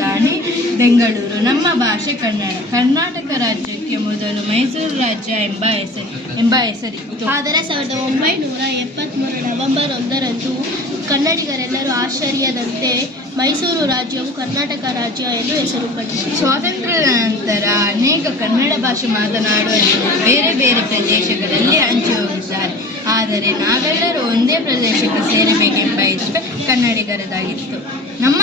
ರಾಜಧಾನಿ ಬೆಂಗಳೂರು. ನಮ್ಮ ಭಾಷೆ ಕನ್ನಡ. ಕರ್ನಾಟಕ ರಾಜ್ಯಕ್ಕೆ ಮೊದಲು ಮೈಸೂರು ರಾಜ್ಯ ಎಂಬ ಹೆಸರಿತ್ತು. ಆದರೆ 1973 ನವೆಂಬರ್ 1ರಂದು ಕನ್ನಡಿಗರೆಲ್ಲರೂ ಆಶ್ಚರ್ಯದಂತೆ ಮೈಸೂರು ರಾಜ್ಯವು ಕರ್ನಾಟಕ ರಾಜ್ಯ ಎಂದು ಹೆಸರು ಪಡೆಯಿತು. ಸ್ವಾತಂತ್ರ್ಯದ ನಂತರ ಅನೇಕ ಕನ್ನಡ ಭಾಷೆ ಮಾತನಾಡುವವರು ಬೇರೆ ಬೇರೆ ಪ್ರದೇಶಗಳಲ್ಲಿ ಹಂಚಿ ಹೋಗಿದ್ದಾರೆ. ಆದರೆ ನಾವೆಲ್ಲರೂ ಒಂದೇ ಪ್ರದೇಶಕ್ಕೆ ಸೇರಬೇಕೆಂಬ ಇಚ್ಛೆ ಕನ್ನಡಿಗರದಾಗಿತ್ತು. ನಮ್ಮ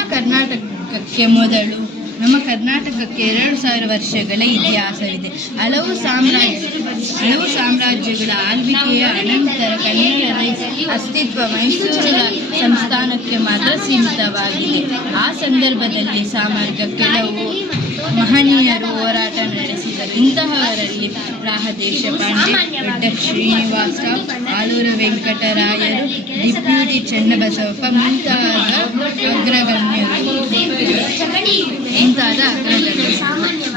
ಕರ್ನಾಟಕಕ್ಕೆ 2000 ವರ್ಷಗಳ ಇತಿಹಾಸವಿದೆ. ಹಲವು ಸಾಮ್ರಾಜ್ಯಗಳ ಆಳ್ವಿಕೆಯ ಅನಂತರ ಕನ್ನಡದ ಅಸ್ತಿತ್ವ ಮೈಸೂರು ಸಂಸ್ಥಾನಕ್ಕೆ ಮಾತ್ರ ಸೀಮಿತವಾಗಿದೆ. ಆ ಸಂದರ್ಭದಲ್ಲಿ ಕೆಲವು ಮಹನೀಯರು ಹೋರಾಟ ನಡೆಸಿದರು. ಇಂತಹವರಲ್ಲಿ ಪ್ರಹ ದೇಶಪಾಂಡೆ, ದೊಡ್ಡ ಶ್ರೀನಿವಾಸ, ಆಲೂರು ವೆಂಕಟರಾಯರು, ಡಿಪ್ಯೂಟಿ ಚೆನ್ನಬಸವಪ್ಪ ಮುಂತಾದ ಅಗ್ರಗಣ್ಯರು.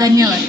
ಧನ್ಯವಾದ.